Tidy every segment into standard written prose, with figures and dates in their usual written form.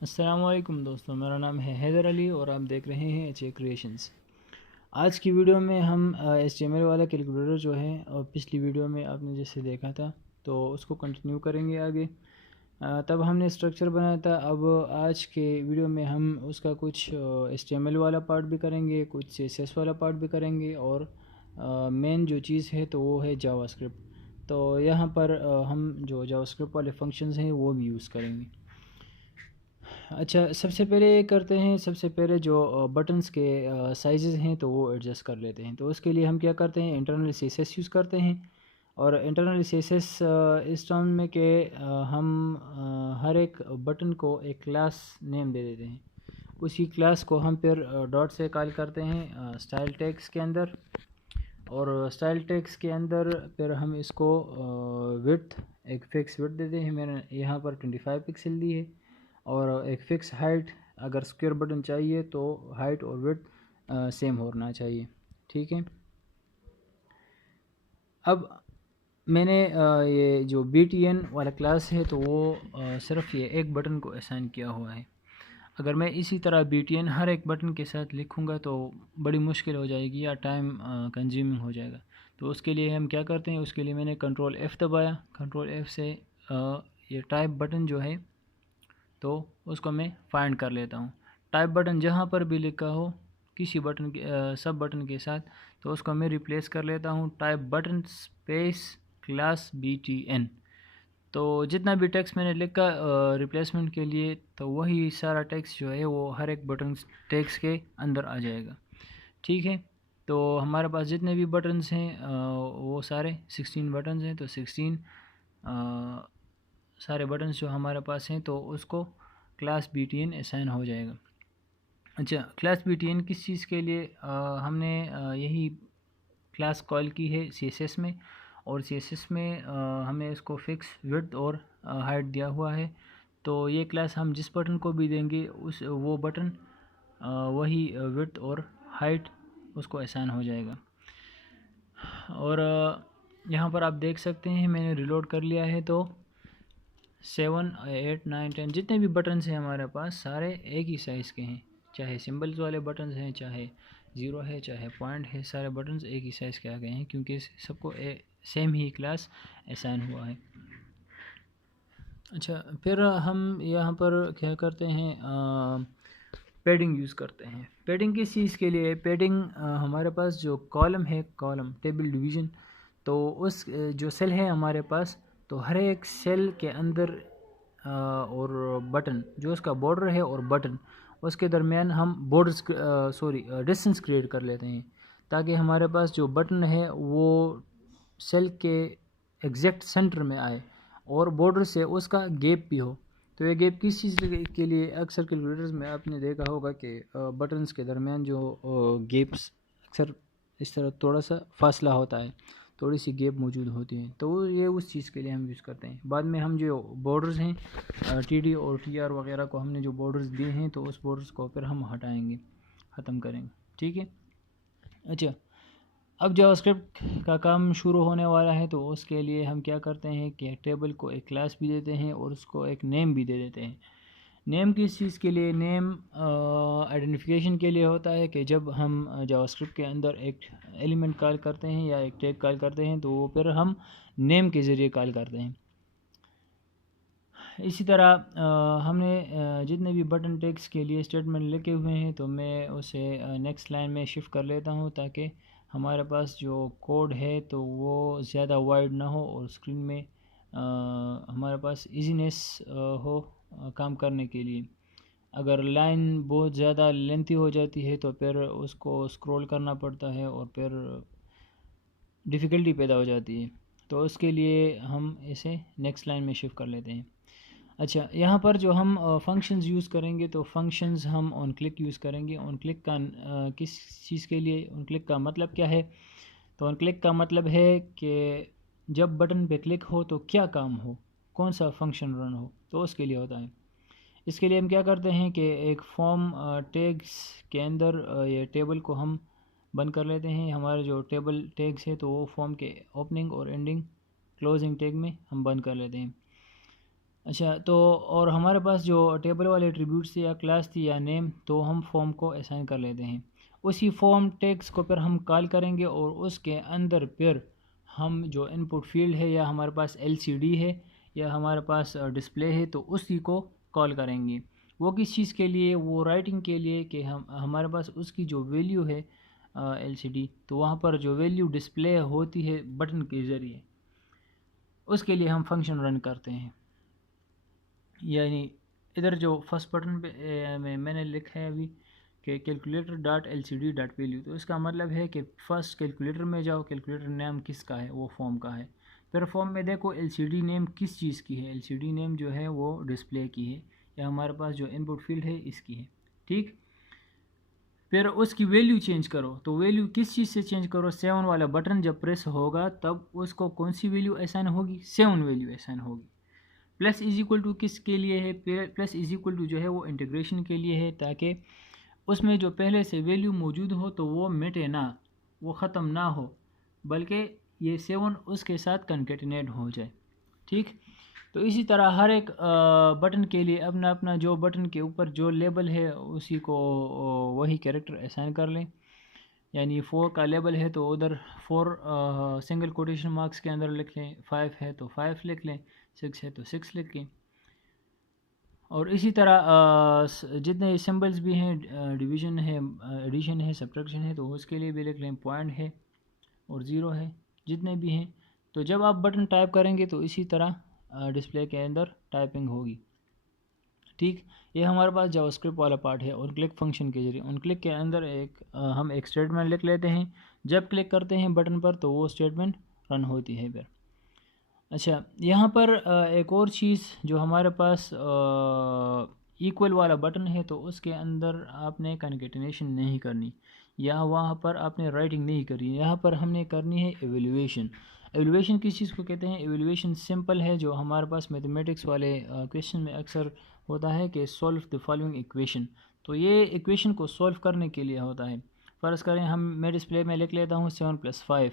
अस्सलाम वालेकुम दोस्तों, मेरा नाम है हैदर अली और आप देख रहे हैं एच ए क्रिएशंस। आज की वीडियो में हम HTML वाला कैलकुलेटर जो है और पिछली वीडियो में आपने जैसे देखा था तो उसको कंटिन्यू करेंगे आगे। तब हमने स्ट्रक्चर बनाया था। अब आज के वीडियो में हम उसका कुछ HTML वाला पार्ट भी करेंगे, कुछ CSS वाला पार्ट भी करेंगे और मेन जो चीज़ है तो वो है जावास्क्रिप्ट। तो यहाँ पर हम जो जावास्क्रिप्ट वाले फंक्शंस हैं वो भी यूज़ करेंगे। अच्छा, सबसे पहले करते हैं, सबसे पहले जो बटन्स के साइज़ेस हैं तो वो एडजस्ट कर लेते हैं। तो उसके लिए हम क्या करते हैं, इंटरनल CSS यूज़ करते हैं। और इंटरनल CSS इस टर्म में कि हम हर एक बटन को एक क्लास नेम दे देते हैं। उसी क्लास को हम फिर डॉट से कॉल करते हैं स्टाइल टैग्स के अंदर। और स्टाइल टैग्स के अंदर फिर हम इसको विड्थ, एक फ़िक्स विड्थ देते हैं। मैंने यहाँ पर 25 पिक्सल दी है। और एक फ़िक्स हाइट, अगर स्क्वायर बटन चाहिए तो हाइट और विड्थ सेम होना चाहिए। ठीक है। अब मैंने ये जो BTN वाला क्लास है तो वो सिर्फ ये एक बटन को असाइन किया हुआ है। अगर मैं इसी तरह BTN हर एक बटन के साथ लिखूँगा तो बड़ी मुश्किल हो जाएगी या टाइम कंज्यूमिंग हो जाएगा। तो उसके लिए हम क्या करते हैं, उसके लिए मैंने कंट्रोल F दबाया। कंट्रोल F से ये टाइप बटन जो है तो उसको मैं फाइंड कर लेता हूँ। टाइप बटन जहाँ पर भी लिखा हो किसी बटन के सब बटन के साथ, तो उसको मैं रिप्लेस कर लेता हूँ type button space class BTN। तो जितना भी टेक्स्ट मैंने लिखा रिप्लेसमेंट के लिए, तो वही सारा टेक्स्ट जो है वो हर एक बटन टेक्स्ट के अंदर आ जाएगा। ठीक है। तो हमारे पास जितने भी बटन्स हैं वो सारे 16 बटन्स हैं। तो 16 सारे बटन्स जो हमारे पास हैं तो उसको क्लास BTN असाइन हो जाएगा। अच्छा, क्लास BTN किस चीज़ के लिए हमने यही क्लास कॉल की है CSS में। और CSS में हमें इसको फिक्स विड्थ और हाइट दिया हुआ है। तो ये क्लास हम जिस बटन को भी देंगे उस वो बटन वही विड्थ और हाइट उसको असाइन हो जाएगा। और यहाँ पर आप देख सकते हैं मैंने रिलोड कर लिया है। तो 7, 8, 9, 10 जितने भी बटन्स हैं हमारे पास सारे एक ही साइज़ के हैं। चाहे सिंबल्स वाले बटन्स हैं, चाहे ज़ीरो है, चाहे पॉइंट है, सारे बटन्स एक ही साइज़ के आ गए हैं क्योंकि सबको सेम ही क्लास असाइन हुआ है। अच्छा, फिर हम यहाँ पर क्या करते हैं, पैडिंग यूज़ करते हैं। पैडिंग किस चीज़ के लिए? पैडिंग हमारे पास जो कॉलम है, कॉलम टेबल डिवीज़न, तो उस जो सेल है हमारे पास, तो हर एक सेल के अंदर और बटन जो उसका बॉर्डर है और बटन उसके दरमियान हम बॉर्डर्स डिस्टेंस क्रिएट कर लेते हैं, ताकि हमारे पास जो बटन है वो सेल के एग्जैक्ट सेंटर में आए और बॉर्डर से उसका गैप भी हो। तो ये गैप किस चीज़ के लिए? अक्सर कैलकुलेटर्स में आपने देखा होगा कि बटन्स के दरमियान जो गैप्स अक्सर इस तरह थोड़ा सा फासला होता है, थोड़ी सी गैप मौजूद होती है। तो ये उस चीज़ के लिए हम यूज़ करते हैं। बाद में हम जो बॉर्डर्स हैं TD और TR वगैरह को हमने जो बॉर्डर्स दिए हैं तो उस बॉर्डर्स को फिर हम हटाएंगे, ख़त्म करेंगे। ठीक है। अच्छा, अब जावास्क्रिप्ट का काम शुरू होने वाला है। तो उसके लिए हम क्या करते हैं कि टेबल को एक क्लास भी देते हैं और उसको एक नेम भी दे देते हैं। नेम किस चीज़ के लिए? नेम आइडेंटिफिकेशन के लिए होता है कि जब हम जावास्क्रिप्ट के अंदर एक एलिमेंट कॉल करते हैं या एक टैग कॉल करते हैं तो वो फिर हम नेम के ज़रिए कॉल करते हैं। इसी तरह हमने जितने भी बटन टैग्स के लिए स्टेटमेंट लिखे हुए हैं तो मैं उसे नेक्स्ट लाइन में शिफ्ट कर लेता हूँ, ताकि हमारे पास जो कोड है तो वो ज़्यादा वाइड ना हो और स्क्रीन में हमारे पास इजीनेस हो काम करने के लिए। अगर लाइन बहुत ज़्यादा लेंथी हो जाती है तो फिर उसको स्क्रॉल करना पड़ता है और फिर डिफ़िकल्टी पैदा हो जाती है। तो उसके लिए हम इसे नेक्स्ट लाइन में शिफ्ट कर लेते हैं। अच्छा, यहाँ पर जो हम फंक्शंस यूज़ करेंगे तो फंक्शंस हम ऑन क्लिक यूज़ करेंगे। ऑन क्लिक का किस चीज़ के लिए? ऑन क्लिक का मतलब क्या है? तो ऑन क्लिक का मतलब है कि जब बटन पे क्लिक हो तो क्या काम हो, कौन सा फंक्शन रन हो, तो उसके लिए होता है। इसके लिए हम क्या करते हैं कि एक फॉर्म टैग्स के अंदर ये टेबल को हम बंद कर लेते हैं। हमारे जो टेबल टैग्स है तो वो फॉर्म के ओपनिंग और एंडिंग क्लोजिंग टैग में हम बंद कर लेते हैं। अच्छा, तो और हमारे पास जो टेबल वाले एट्रीब्यूट्स थी या क्लास थी या नेम, तो हम फॉर्म को असाइन कर लेते हैं। उसी फॉर्म टेक्स्ट को फिर हम कॉल करेंगे और उसके अंदर फिर हम जो इनपुट फील्ड है या हमारे पास एलसीडी है या हमारे पास डिस्प्ले है, तो उसी को कॉल करेंगे। वो किस चीज़ के लिए? वो राइटिंग के लिए कि हम हमारे पास उसकी जो वैल्यू है एलसीडी, तो वहाँ पर जो वैल्यू डिस्प्ले होती है बटन के ज़रिए, उसके लिए हम फंक्शन रन करते हैं। यानी इधर जो फर्स्ट बटन पे में मैंने लिखा है अभी कि calculator dot L C D dot value, तो इसका मतलब है कि फ़र्स्ट कैलकुलेटर में जाओ, कैलकुलेटर नेम किसका है? वो फॉर्म का है। फिर फॉर्म में देखो एल सी डी नेम किस चीज़ की है? एल सी डी नेम जो है वो डिस्प्ले की है या हमारे पास जो इनपुट फील्ड है इसकी है। ठीक, फिर उसकी वैल्यू चेंज करो, तो वैल्यू किस चीज़ से चेंज करो? 7 वाला बटन जब प्रेस होगा तब उसको कौन सी वैल्यू असाइन होगी? 7 वैल्यू असाइन होगी। प्लस इज इक्वल टू किस के लिए है? प्लस इज इक्वल टू जो है वो इंटीग्रेशन के लिए है, ताकि उसमें जो पहले से वैल्यू मौजूद हो तो वो मिटे ना, वो ख़त्म ना हो, बल्कि ये 7 उसके साथ कंकेटिनेट हो जाए। ठीक, तो इसी तरह हर एक बटन के लिए अपना अपना जो बटन के ऊपर जो लेबल है उसी को वही कैरेक्टर असाइन कर लें। यानी 4 का लेबल है तो उधर 4 सिंगल कोटेशन मार्क्स के अंदर लिख लें, 5 है तो 5 लिख लें, 6 है तो 6 लिख लें। और इसी तरह जितने सिंबल्स भी हैं, डिवीज़न है, एडिशन है, सब्ट्रैक्शन है, तो उसके लिए भी लिख लें। पॉइंट है और ज़ीरो है, जितने भी हैं। तो जब आप बटन टाइप करेंगे तो इसी तरह डिस्प्ले के अंदर टाइपिंग होगी। ठीक, ये हमारे पास जावास्क्रिप्ट वाला पार्ट है। ऑन क्लिक फंक्शन के जरिए ऑन क्लिक के अंदर हम एक स्टेटमेंट लिख लेते हैं। जब क्लिक करते हैं बटन पर तो वो स्टेटमेंट रन होती है फिर। अच्छा, यहाँ पर एक और चीज़ जो हमारे पास इक्वल वाला बटन है, तो उसके अंदर आपने कन्केटिनेशन नहीं करनी या वहाँ पर आपने राइटिंग नहीं करनी। यहाँ पर हमने करनी है एवेल्यूएशन। एवेल्यूएशन किस चीज़ को कहते हैं? एवेल्यूएशन सिंपल है, जो हमारे पास मैथमेटिक्स वाले क्वेश्चन में अक्सर होता है कि सॉल्व द फॉलोइंग इक्वेशन। तो ये इक्वेशन को सॉल्व करने के लिए होता है। फ़र्ज़ करें मैं डिस्प्ले में लिख लेता हूँ 7+5,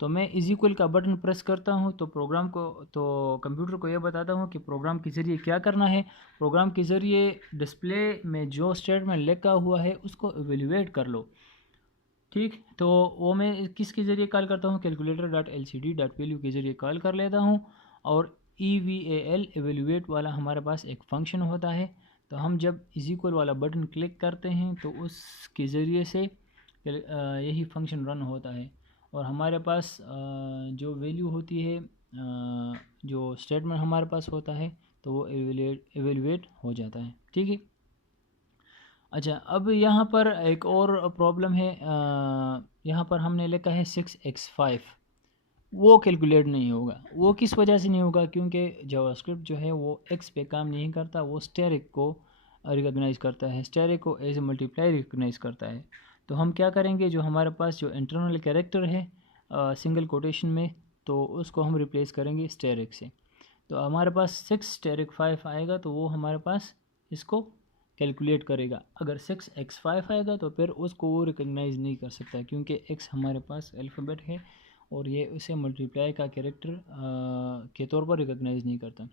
तो मैं इज इक्वल का बटन प्रेस करता हूँ तो प्रोग्राम को, तो कंप्यूटर को यह बताता हूँ कि प्रोग्राम के ज़रिए क्या करना है। प्रोग्राम के ज़रिए डिस्प्ले में जो स्टेटमेंट लिखा हुआ है उसको एवेल्यूएट कर लो। ठीक, तो वो मैं किसके ज़रिए कॉल करता हूँ? Calculator dot L C D dot value के ज़रिए कॉल कर लेता हूँ। और E V A L evaluate वाला हमारे पास एक फ़ंक्शन होता है। तो हम जब इज इक्वल वाला बटन क्लिक करते हैं तो उसके ज़रिए से यही फंक्शन रन होता है और हमारे पास जो वैल्यू होती है, जो स्टेटमेंट हमारे पास होता है, तो वो एवेल्यूएट हो जाता है। ठीक है। अच्छा, अब यहाँ पर एक और प्रॉब्लम है। यहाँ पर हमने लिखा है 6x5, वो कैलकुलेट नहीं होगा। वो किस वजह से नहीं होगा? क्योंकि जावास्क्रिप्ट जो है वो x पे काम नहीं करता, वो स्टेरिक को रिकॉग्नाइज़ करता है, स्टेरिक को एज ए मल्टीप्लाई रिकॉग्नाइज़ करता है। तो हम क्या करेंगे, जो हमारे पास जो इंटरनल कैरेक्टर है सिंगल कोटेशन में, तो उसको हम रिप्लेस करेंगे स्टेरिक से। तो हमारे पास 6 स्टेरिक 5 आएगा, तो वो हमारे पास इसको कैलकुलेट करेगा। अगर 6x5 आएगा तो फिर उसको वो रिकग्नाइज़ नहीं कर सकता, क्योंकि x हमारे पास अल्फ़ाबेट है और ये उसे मल्टीप्लाई का कैरेक्टर के तौर पर रिकग्नाइज़ नहीं करता।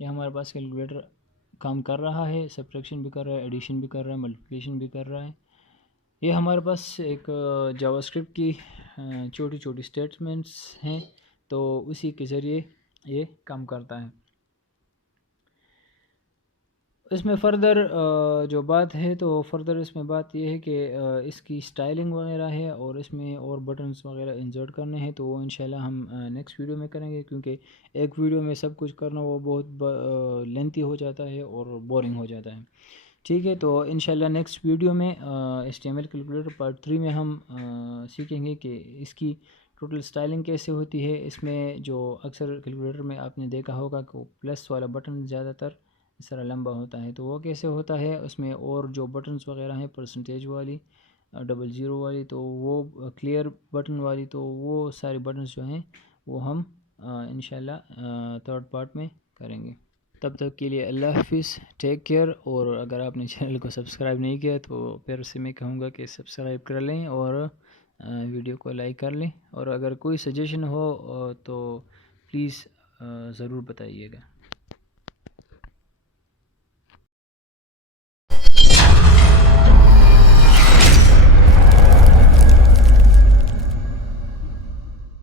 ये हमारे पास कैलकुलेटर काम कर रहा है, सब्ट्रैक्शन भी कर रहा है, एडिशन भी कर रहा है, मल्टीप्लिकेशन भी कर रहा है। ये हमारे पास एक जावास्क्रिप्ट की छोटी छोटी स्टेटमेंट्स हैं, तो उसी के ज़रिए ये काम करता है। इसमें फ़र्दर जो बात है, तो फ़र्दर इसमें बात ये है कि इसकी स्टाइलिंग वगैरह है और इसमें और बटन्स वगैरह इंसर्ट करने हैं, तो वो इंशाल्लाह हम नेक्स्ट वीडियो में करेंगे, क्योंकि एक वीडियो में सब कुछ करना वो बहुत लेंथी हो जाता है और बोरिंग हो जाता है। ठीक है, तो इंशाल्लाह नेक्स्ट वीडियो में HTML कैलकुलेटर पार्ट 3 में हम सीखेंगे कि इसकी टोटल स्टाइलिंग कैसे होती है। इसमें जो अक्सर कैलकुलेटर में आपने देखा होगा कि प्लस वाला बटन ज़्यादातर इस तरह लंबा होता है, तो वो कैसे होता है उसमें। और जो बटन्स वगैरह हैं परसेंटेज वाली, 00 वाली, तो वो क्लियर बटन वाली, तो वो सारे बटन्स जो हैं वो हम इंशाल्लाह थर्ड पार्ट में करेंगे। तब तक के लिए अल्लाह हाफिज़, टेक केयर। और अगर आपने चैनल को सब्सक्राइब नहीं किया तो फिर से मैं कहूँगा कि सब्सक्राइब कर लें और वीडियो को लाइक कर लें। और अगर कोई सजेशन हो तो प्लीज़ ज़रूर बताइएगा।